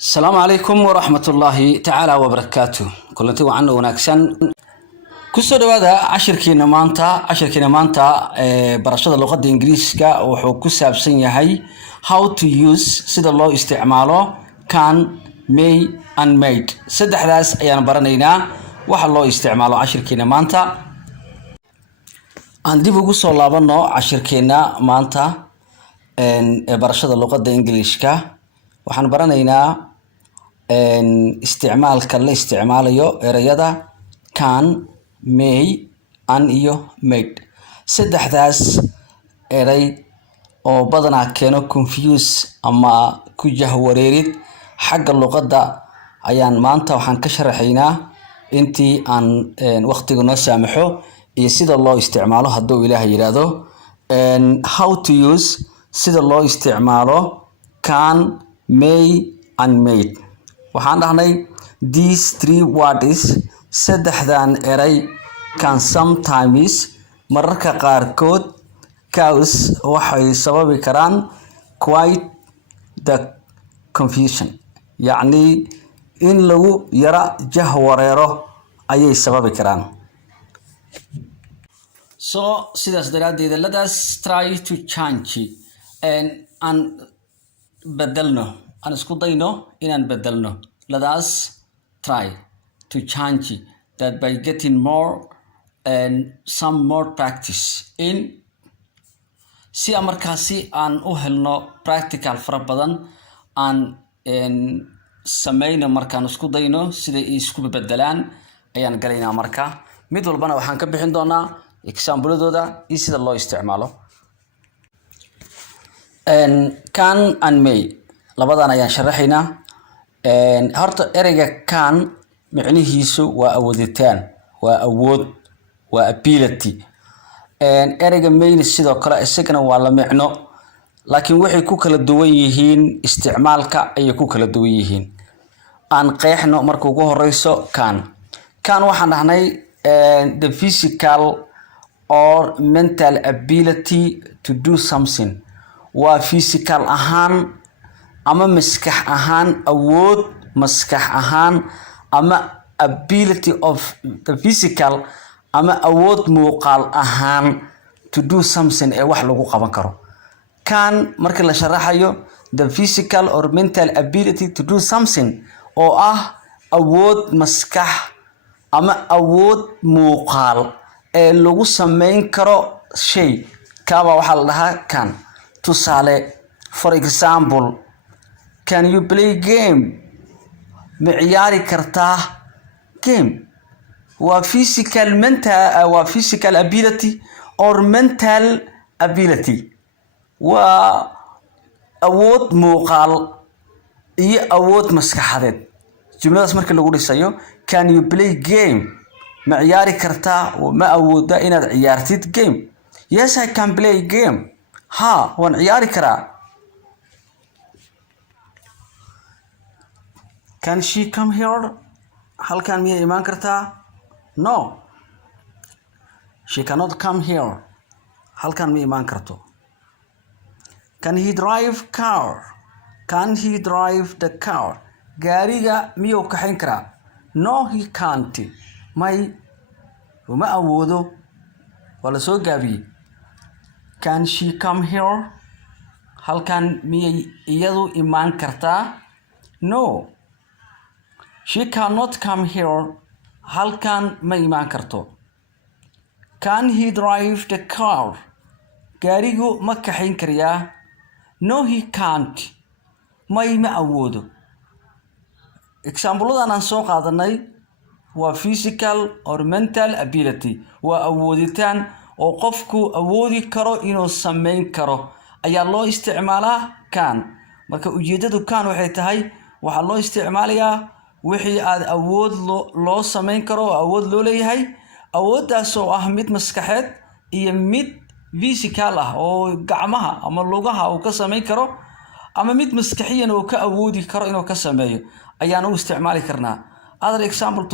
السلام عليكم ورحمة الله تعالى وبركاته. كلنتي وعنا وناكسن كسر هذا عشر كنا مانتا برشاد اللغة الإنجليزية وحو كسب سنة هاي how to use سيد الله استعماله can may and made سد حدث أيام برنينا وحلو استعماله عشر كنا مانتا عندي بقول صلابنا عشر كنا مانتا برشاد اللغة الإنجليزية وحن برنينا استعمال كلا استعماليو إريادا كان may أن إيو made سدحداس إري أو بدنا كانوا confuse أما كجه وريرد حق اللغة دا أيان مانتا وحن كشرحينا انتي أن وقت قلنا سامحو يسيد الله استعماله هدو إله يرادو how to use سيد الله استعماله can may and made waxaan dhahnay these three words saddexdan eray can sometimes mararka qaarkood cause waxay sababi karaan quite the confusion yacni in lagu yara jahwareero ayay sababi karaan so sidaas daraadeed let us try to change and bedelno أنا سكودينو إن أن بدلنا. Let us try to change that by getting more and some more practice in si amarkaasi aan u helno practical fara badan aan sameyno markaan isku dayno sida ay isku bedelaan ayaan galaynaa marka mid walbana waxaan ka bixin doonaa example-dooda iyo sida loo isticmaalo can and may labadan ayaan sharaxaynaa horta ereyga can macnihiisu waa awooditaan waa awood waa ability ereyga mayna sidoo kale isagana waa la micno laakiin waxay ku kala duwan yihiin isticmaalka ayay ku kala duwan yihiin aan qeexno marka ugu horeyso can waxaan dhahnay the physical or mental ability to do something waa physical ahaan ama maskax ahaan awood maskax ahaan ama ability of the physical ama awood muuqaal ahaan to do something ee wax lagu qaban karo can marka la sharaxayo the physical or mental ability to do something oo ah awood maskax ama awood muuqaal ee lagu sameyn karo shay kaaba waxa la dhahaa can tusaale for example can you play game ma ciyaari kartaa game waa physical ability or mental ability waa awood muuqaal iyo awood maskaxadeed jumladaas marka lagu dhisayo can you play game ma ciyaari kartaa ma awooda inaad ciyaartid game yes I can play game ha waan ciyaari karaa Can she come here? Halkan miyay imaan kartaa? No. She cannot come here. Halkan ma imaan karto. Can he drive car? Can he drive the car? Gaariga miyuu kaxayn karaa? No, he can't. Ma awoodo. Waa la soo gaabiyey. Can she come here? Halkan miyay iyadu imaan kartaa? No. She cannot come here. Halkan ma imaan karto. Can he drive the car? Gaarigu ma kaxayn karayaa? No, he can't. Ma awoodo. Example-adan aan soo qaadanay waa physical or mental ability. Waa awooditaan oo qofku awoodi karo inuu sameyn karo ayaa loo isticmaalaa can. Marka ujeedadu can waxay tahay waxaa loo isticmaalayaa wixii aad awood loo sameyn karo awood loo leeyahay awooddaas oo ah mid maskaxeed iyo mid physical ah oo gacmaha ama lugaha uu ka sameyn karo ama mid maskaxiyan oo ka awoodi karo inuu ka sameeyo ayaan u isticmaali karnaa other example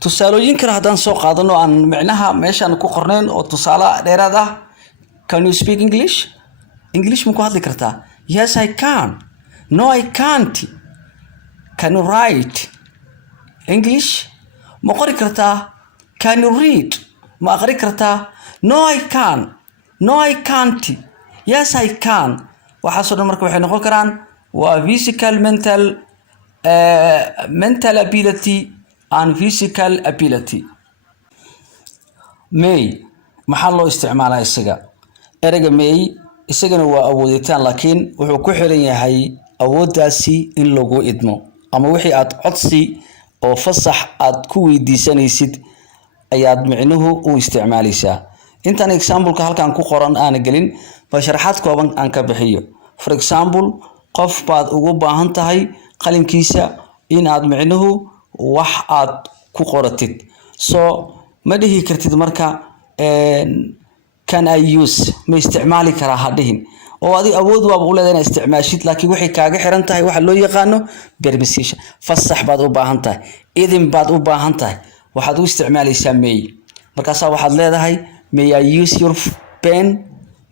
tusaalooyinkan haddaan soo qaadano aan micnaha meeshaan ku qornayn oo tusaale dheeraad ah can you speak English ma ku hadli kartaa Yes, I can. No, I can't. Can you write English? Ma qori kartaa? Can you read? Ma aqri kartaa? No, I can. No, I can't. Yes, I can. waxaasoo dhan marka waxay noqon karaan waa physical mental ability and physical ability. may maxaa loo isticmaalaa isaga? ereyga may isagana waa awooditaan laakiin wuxuu ku xiran yahay awooddaasi in lagu idmo ama wixii aad codsi oo fasax aad ku weydiisanaysid ayaad micnuhu u isticmaalaysaa. intaan example-ka halkan ku qoran aan gelin ba sharaxaad kooban aan ka bixiyo. for example, qof baad ugu baahan tahay qalinkiisa in aad micnuhu wax aad ku qoratid. so ma dhihi kartid marka can I use ma isticmaali karaa hadhihin oo adi awood waaba u leedahay inaad isticmaashid laakiin waxay kaaga xiran tahay waxa loo yaqaano permission. fasax baad u baahan tahay, idin baad u baahan tahay, waxaad u isticmaalaysaa may. markaas waxaad leedahay may I use your pen?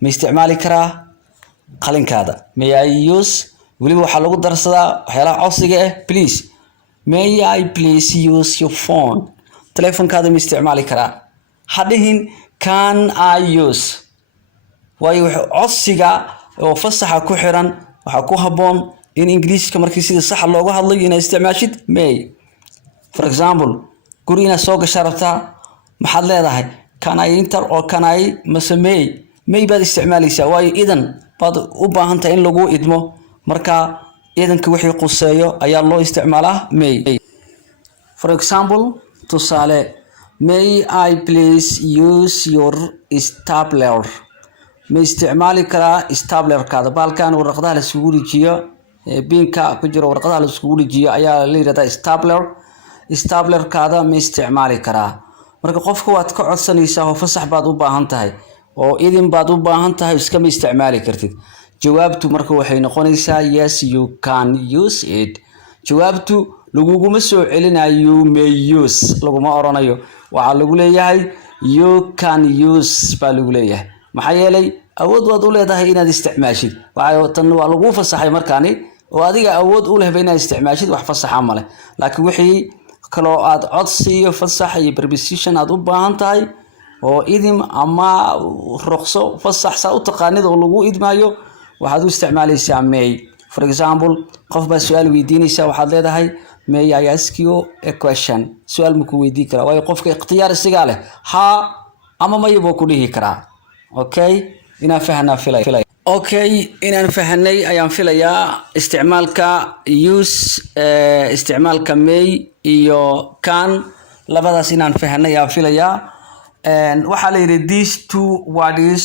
ma isticmaali karaa qalinkaada? may I use waliba waxa lagu darsadaa waxyaalaha codsiga ah please. may I please use your phone? telefonkaada ma isticmaali karaa? hadhihin can I use waayo codsiga oo fasaxa ku xiran waxa ku haboon in Englishka markii sida sax looga hadlayo inaad isticmaashid may. for example, guri inaad soo gashaa rabtaa maxaad leedahay can I enter or can I mase may baad isticmaalaysaa waayo idan baad u baahan tahay in lagu idmo marka idanka wixii quseeyo ayaa loo isticmaalaa may. for example, tusaale may I please use your stapler? ma isticmaali karaa staplerkaada? baalkan warqadaha la isugu dhijiyo binka ku jiro warqadaha la isugu dhijiyo ayaa la yiraahdaa stapler. staplerkaada ma isticmaali karaa? marka qofka waad ka codsanaysaa oo fasax baad u baahan tahay oo idin baad u baahan tahay iska ma isticmaali kartid. jawaabtu marka waxay noqonaysaa yes you can use it. jawaabtu laguguma soo celinayo may use, laguma oranayo. waxaa lagu leeyahay you can use baa lagu leeyahay maxaa yeelay awood waad u leedahay inaad isticmaashid. tan waa lagu fasaxay markaani oo adiga awood u lehba inaad isticmaashid wax fasaxa ma leh. laakiin wixii kaloo aad codsi iyo fasax iyo preposition aad u baahan tahay oo idim ama ruqso fasax sa u taqaanid oo lagu idmaayo waxaad u isticmaalaysaa may. for example, qof baa su'aal weydiinaysa waxaad leedahay may I ask you a question? su'aal ma ku weydiin karaa waayo qofka ikhtiyaar isaga leh ha ama may buu ku dhihi karaa. okay inaan fahanaa filay. okay inaan fahanay ayaan filayaa isticmaalka use isticmaalka may iyo can labadaas inaan fahanay ayaan filayaa. waxaa la yiri these two words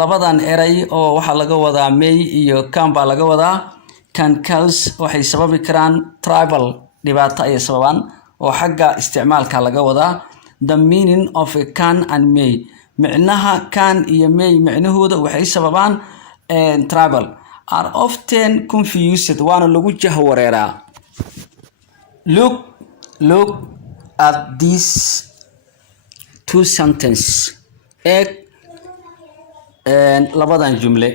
labadan eray oo waxa laga wadaa may iyo can baa laga wadaa. can cause waxay sababi karaan trouble dhibaato ay sababaan oo xagga isticmaalka laga wadaa. the meaning of a can and may micnaha can iyo may micnahooda waxay sababaan trouble are often confused waana lagu jahwareeraa. look at these two sentences. labadan jumle.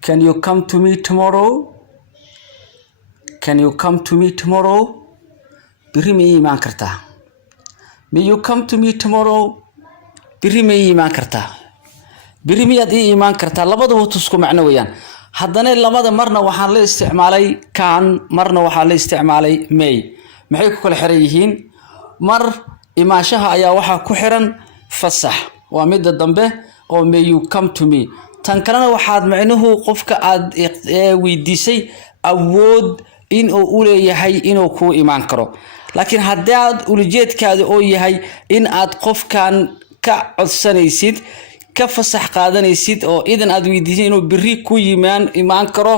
can you come to me tomorrow? can you come to me tomorrow? biri ma iimaan kartaa? may you come to me tomorrow? biri ma iimaan kartaa? biri miyaad ii iimaan kartaa? labaduba tusku macno weeyaan. haddana labada marna waxaan la isticmaalay can marna waxaan la isticmaalay may. maxay ku kala xiran yihiin? mar imaashaha ayaa waxaa ku xiran fasax waa midda dambe oo may you come to me. tan kalena waxaad micnuhu qofka aad weydiisay awood in uu u leeyahay inuu ku iimaan karo. laakiin haddii aad ulijeedkaada oo yahay in aad qofkan ka codsanaysid ka fasax qaadanaysid oo idan aad weydiisay inuu biri ku iimaan karo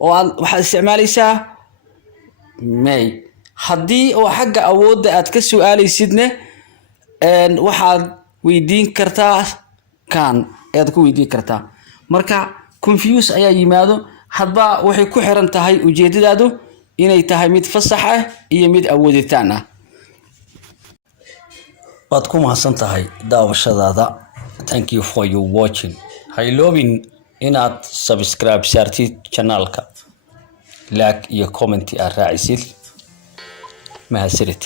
oo aad waxaad isticmaalaysaa may. haddii oo xagga awoodda aad ka su'aalaysidna waxaad weydiin kartaa can aad ku weydiin kartaa. marka confuse ayaa yimaado hadba waxay ku xiran tahay ujeedadaadu inay tahay mid fasax ah iyo mid awooditaan ah. waad ku mahadsan tahay daawashadaada. thank you for your watching. ha iloobin inaad subscribe saartid channelka like iyo comment aad raacisid mahadsanid.